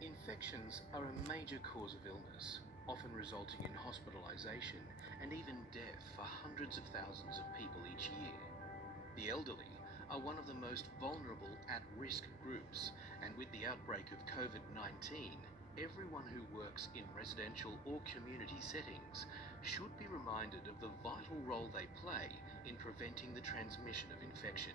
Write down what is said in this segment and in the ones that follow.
Infections are a major cause of illness, often resulting in hospitalization and even death for hundreds of thousands of people each year. The elderly are one of the most vulnerable at-risk groups, and with the outbreak of COVID-19, everyone who works in residential or community settings should be reminded of the vital role they play in preventing the transmission of infection.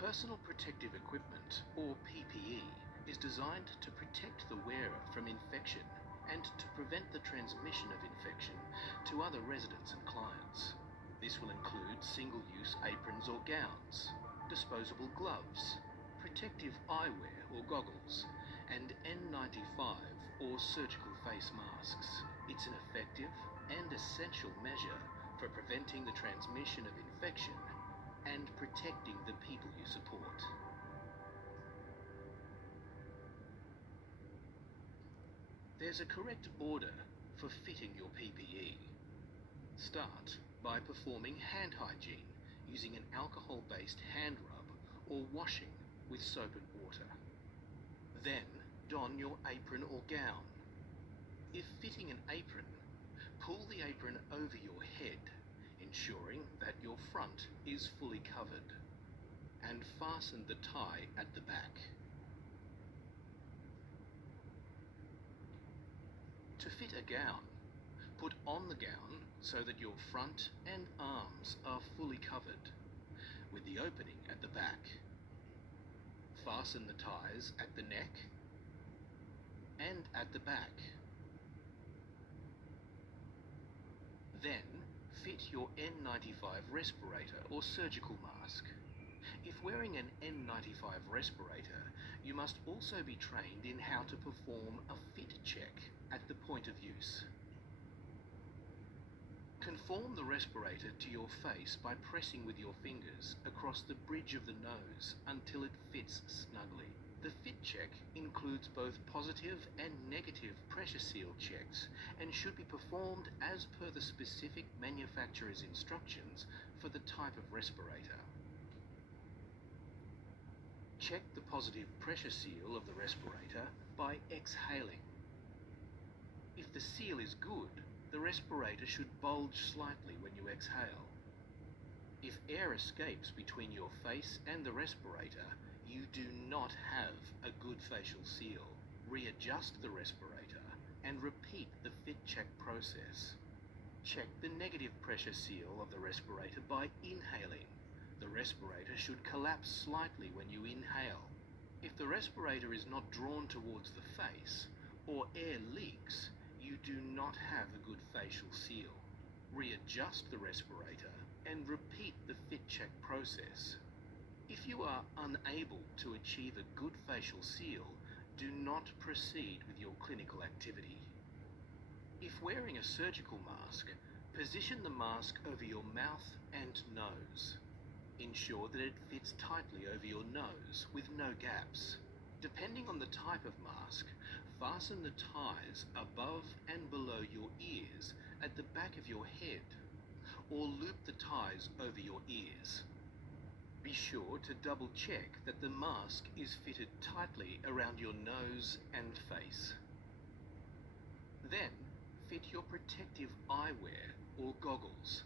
Personal protective equipment, or PPE, is designed to protect the wearer from infection and to prevent the transmission of infection to other residents and clients. This will include single-use aprons or gowns, disposable gloves, protective eyewear or goggles, and N95 or surgical face masks. It's an effective and essential measure for preventing the transmission of infection and protecting the people you support. There's a correct order for fitting your PPE. Start by performing hand hygiene using an alcohol-based hand rub or washing with soap and water. Then don your apron or gown. If fitting an apron, pull the apron over your head, ensuring that your front is fully covered, and fasten the tie at the back. To fit a gown, put on the gown so that your front and arms are fully covered, with the opening at the back. Fasten the ties at the neck and at the back. Then fit your N95 respirator or surgical mask. If wearing an N95 respirator, you must also be trained in how to perform a fit check at the point of use. Conform the respirator to your face by pressing with your fingers across the bridge of the nose until it fits snugly. The fit check includes both positive and negative pressure seal checks and should be performed as per the specific manufacturer's instructions for the type of respirator. Check the positive pressure seal of the respirator by exhaling. If the seal is good, the respirator should bulge slightly when you exhale. If air escapes between your face and the respirator, you do not have a good facial seal. Readjust the respirator and repeat the fit check process. Check the negative pressure seal of the respirator by inhaling. The respirator should collapse slightly when you inhale. If the respirator is not drawn towards the face or air leaks, you do not have a good facial seal. Readjust the respirator and repeat the fit check process. If you are unable to achieve a good facial seal, do not proceed with your clinical activity. If wearing a surgical mask, position the mask over your mouth and nose. Ensure that it fits tightly over your nose with no gaps. Depending on the type of mask, fasten the ties above and below your ears at the back of your head, or loop the ties over your ears. Be sure to double check that the mask is fitted tightly around your nose and face. Then, fit your protective eyewear or goggles.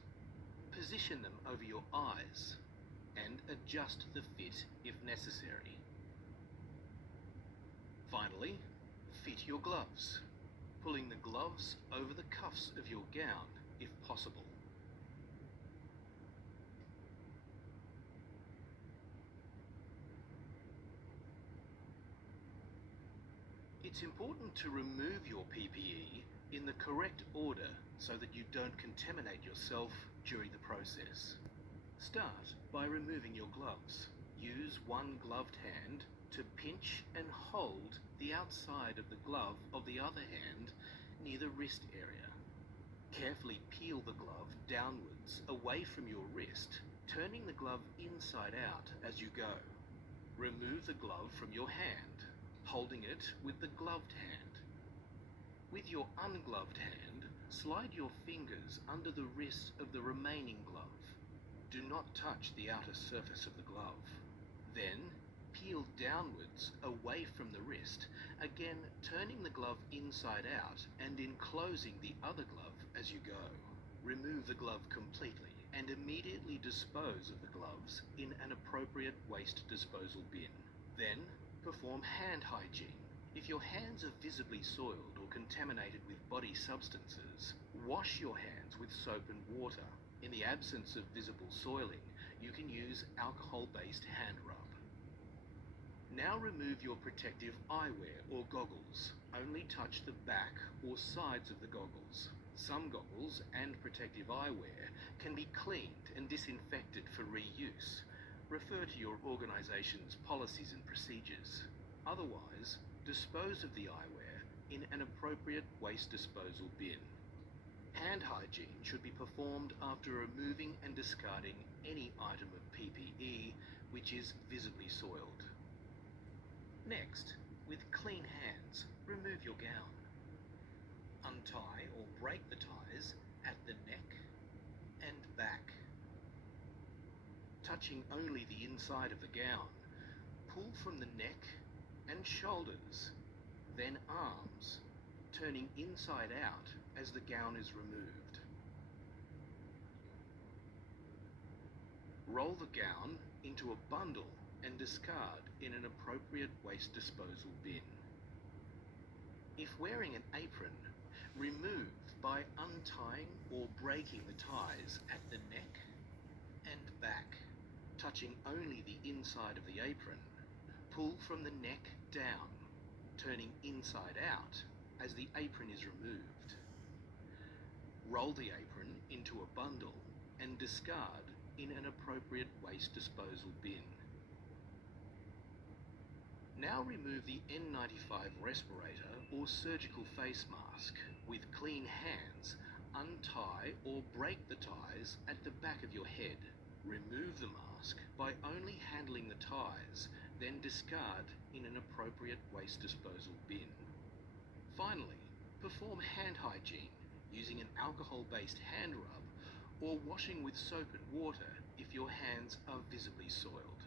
Position them over your eyes and adjust the fit if necessary. Finally, fit your gloves, pulling the gloves over the cuffs of your gown if possible. It's important to remove your PPE in the correct order so that you don't contaminate yourself during the process. Start by removing your gloves. Use one gloved hand to pinch and hold the outside of the glove of the other hand near the wrist area. Carefully peel the glove downwards away from your wrist, turning the glove inside out as you go. Remove the glove from your hand, holding it with the gloved hand. With your ungloved hand, slide your fingers under the wrist of the remaining glove. Do not touch the outer surface of the glove. Then, peel downwards away from the wrist, again turning the glove inside out and enclosing the other glove as you go. Remove the glove completely and immediately dispose of the gloves in an appropriate waste disposal bin. Then, perform hand hygiene. If your hands are visibly soiled or contaminated with body substances, wash your hands with soap and water. In the absence of visible soiling, you can use alcohol-based hand rub. Now remove your protective eyewear or goggles. Only touch the back or sides of the goggles. Some goggles and protective eyewear can be cleaned and disinfected for reuse. Refer to your organisation's policies and procedures. Otherwise, dispose of the eyewear in an appropriate waste disposal bin. Hand hygiene should be performed after removing and discarding any item of PPE which is visibly soiled. Next, with clean hands, remove your gown. Untie or break the ties at the neck and back. Touching only the inside of the gown, pull from the neck and shoulders, then arms, turning inside out as the gown is removed. Roll the gown into a bundle and discard in an appropriate waste disposal bin. If wearing an apron, remove by untying or breaking the ties at the neck and back. Touching only the inside of the apron, pull from the neck down, turning inside out as the apron is removed. Roll the apron into a bundle and discard in an appropriate waste disposal bin. Now remove the N95 respirator or surgical face mask. With clean hands, untie or break the ties at the back of your head. Remove the mask by only handling the ties, then discard in an appropriate waste disposal bin. Finally, perform hand hygiene using an alcohol-based hand rub or washing with soap and water if your hands are visibly soiled.